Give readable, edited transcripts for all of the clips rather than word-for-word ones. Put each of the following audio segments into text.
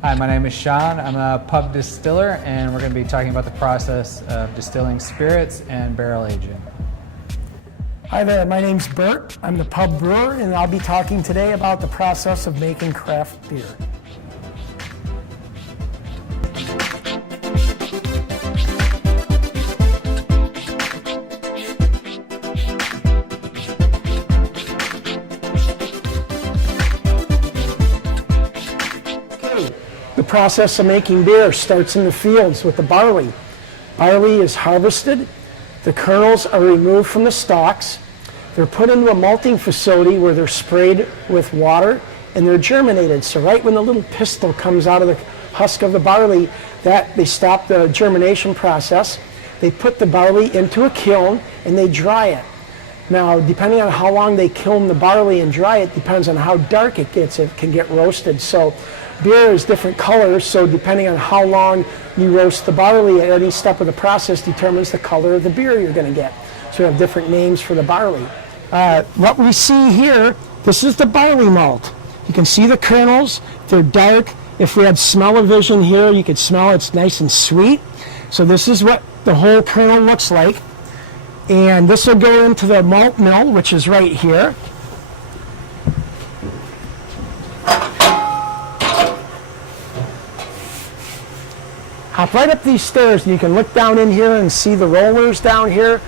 Hi, my name is Sean. I'm a pub distiller, and we're going to be talking about the process of distilling spirits and barrel aging. Hi there, my name's Bert. I'm the pub brewer, and I'll be talking today about the process of making craft beer. The process of making beer starts in the fields with the barley. Barley is harvested, the kernels are removed from the stalks, they're put into a malting facility where they're sprayed with water and they're germinated. So right when the little pistil comes out of the husk of the barley, they stop the germination process. They put the barley into a kiln and they dry it. Now, depending on how long they kiln the barley and dry it, depends on how dark it gets. It can get roasted. So beer is different colors, so depending on how long you roast the barley at any step of the process determines the color of the beer you're going to get. So we have different names for the barley. What we see here, this is the barley malt. You can see the kernels, they're dark. If we had smell-o-vision here, you could smell it's nice and sweet. So this is what the whole kernel looks like. And this will go into the malt mill, which is right here. Hop right up these stairs and you can look down in here and see the rollers down here.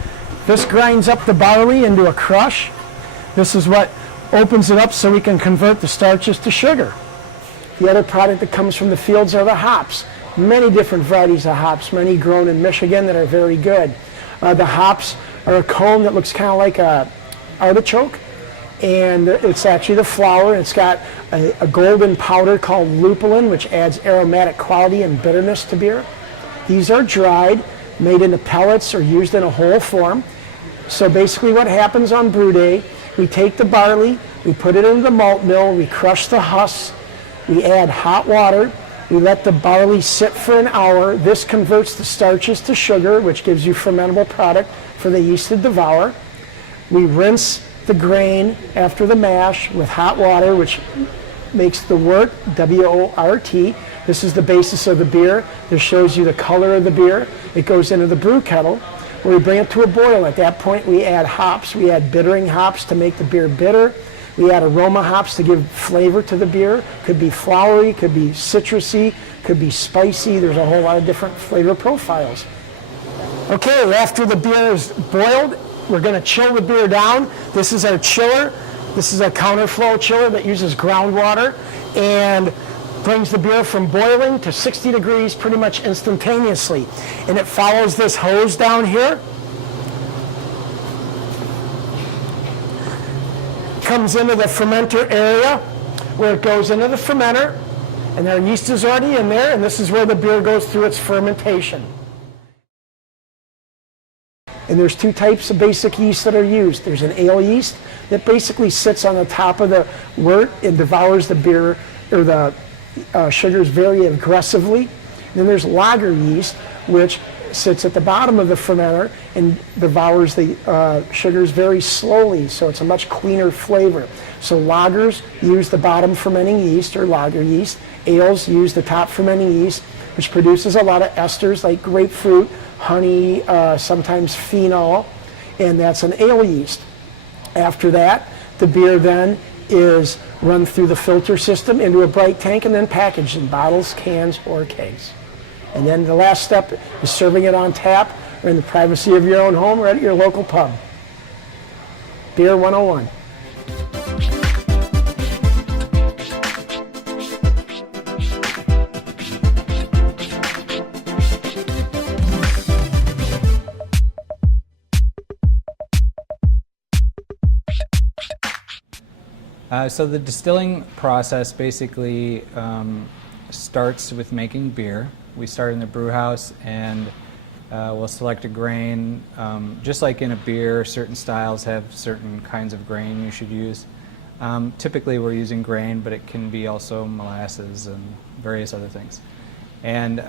This grinds up the barley into a crush. This is what opens it up so we can convert the starches to sugar. The other product that comes from the fields are the hops. Many different varieties of hops, many grown in Michigan that are very good. The hops are a cone that looks kind of like a artichoke, and it's actually the flower. It's got a golden powder called lupulin, which adds aromatic quality and bitterness to beer. These are dried, made into pellets, or used in a whole form. So basically what happens on brew day, we take the barley, we put it into the malt mill, we crush the husks, we add hot water, we let the barley sit for an hour. This converts the starches to sugar, which gives you fermentable product for the yeast to devour. We rinse the grain after the mash with hot water, which makes the wort, W-O-R-T. This is the basis of the beer. This shows you the color of the beer. It goes into the brew kettle where we bring it to a boil. At that point we add hops. We add bittering hops to make the beer bitter. We add aroma hops to give flavor to the beer. Could be flowery, could be citrusy, could be spicy. There's a whole lot of different flavor profiles. Okay, after the beer is boiled, we're going to chill the beer down. This is our chiller. This is a counterflow chiller that uses groundwater and brings the beer from boiling to 60 degrees pretty much instantaneously. And it follows this hose down here. Comes into the fermenter area where it goes into the fermenter, and our yeast is already in there, and this is where the beer goes through its fermentation. And there's two types of basic yeast that are used. There's an ale yeast that basically sits on the top of the wort and devours the beer or the sugars very aggressively. And then there's lager yeast, which sits at the bottom of the fermenter and devours the sugars very slowly, so it's a much cleaner flavor. So lagers use the bottom fermenting yeast or lager yeast. Ales use the top fermenting yeast, which produces a lot of esters like grapefruit, honey, sometimes phenol, and that's an ale yeast. After that, the beer then is run through the filter system into a bright tank and then packaged in bottles, cans, or kegs. And then the last step is serving it on tap or in the privacy of your own home or at your local pub. Beer 101. So the distilling process basically starts with making beer. We start in the brew house and we'll select a grain. Just like in a beer, certain styles have certain kinds of grain you should use. Typically we're using grain, but it can be also molasses and various other things. And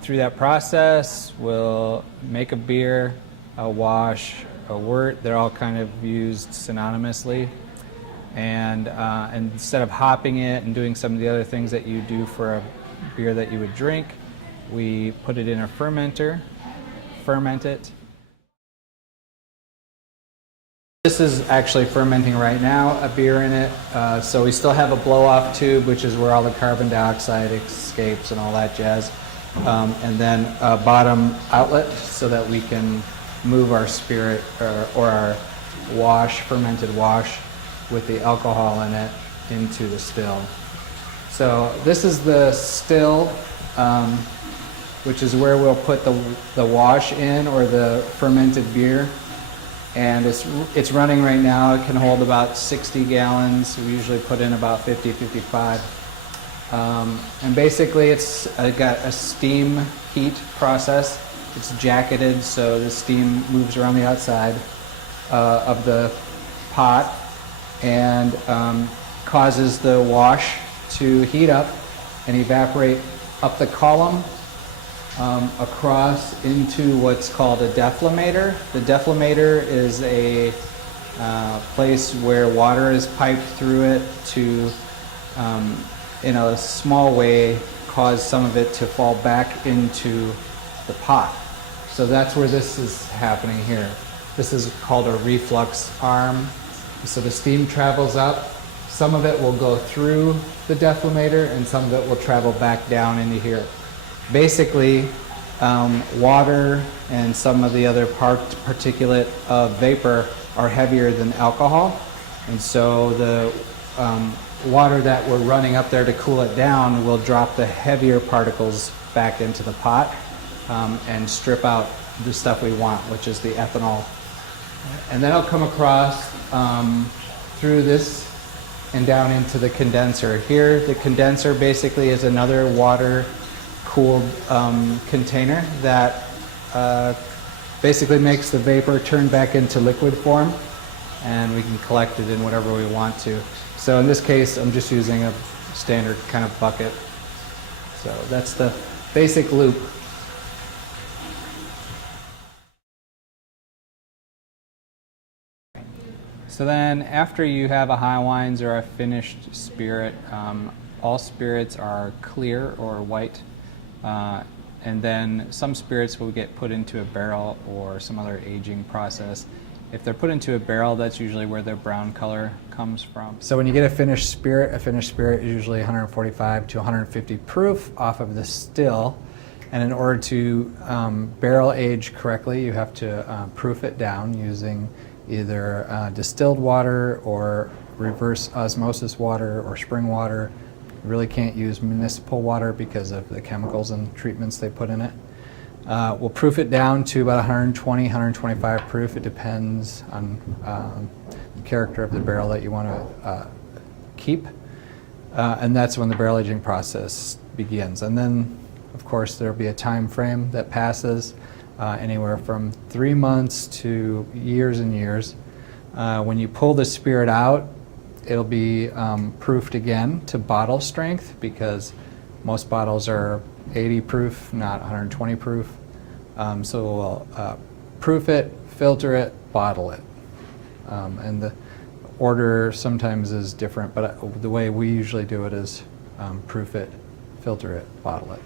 through that process, we'll make a beer, a wash, a wort. They're all kind of used synonymously. And instead of hopping it and doing some of the other things that you do for beer that you would drink. We put it in a fermenter, ferment it. This is actually fermenting right now, a beer in it. So we still have a blow-off tube, which is where all the carbon dioxide escapes and all that jazz. And then a bottom outlet so that we can move our spirit or our wash, fermented wash with the alcohol in it into the still. So this is the still, which is where we'll put the wash in, or the fermented beer. And it's running right now. It can hold about 60 gallons. We usually put in about 50, 55. And basically it's got a steam heat process. It's jacketed, so the steam moves around the outside of the pot and causes the wash to heat up and evaporate up the column across into what's called a deflator. The deflator is a place where water is piped through it to, in a small way, cause some of it to fall back into the pot. So that's where this is happening here. This is called a reflux arm. So the steam travels up. Some of it will go through the deflator and some of it will travel back down into here. Basically, water and some of the other particulate vapor are heavier than alcohol. And so the water that we're running up there to cool it down will drop the heavier particles back into the pot and strip out the stuff we want, which is the ethanol. And then it'll come across through this and down into the condenser. Here, the condenser basically is another water-cooled container that basically makes the vapor turn back into liquid form, and we can collect it in whatever we want to. So in this case, I'm just using a standard kind of bucket. So that's the basic loop. So then after you have a high wines or a finished spirit, all spirits are clear or white, and then some spirits will get put into a barrel or some other aging process. If they're put into a barrel, that's usually where their brown color comes from. So when you get a finished spirit is usually 145 to 150 proof off of the still. And in order to barrel age correctly, you have to proof it down using either distilled water or reverse osmosis water or spring water. You really can't use municipal water because of the chemicals and treatments they put in it. We'll proof it down to about 120, 125 proof. It depends on the character of the barrel that you want to keep. And that's when the barrel aging process begins. And then, of course, there'll be a time frame that passes. Anywhere from 3 months to years and years. When you pull the spirit out, it'll be proofed again to bottle strength, because most bottles are 80 proof, not 120 proof. So we'll proof it, filter it, bottle it. And the order sometimes is different, but the way we usually do it is proof it, filter it, bottle it.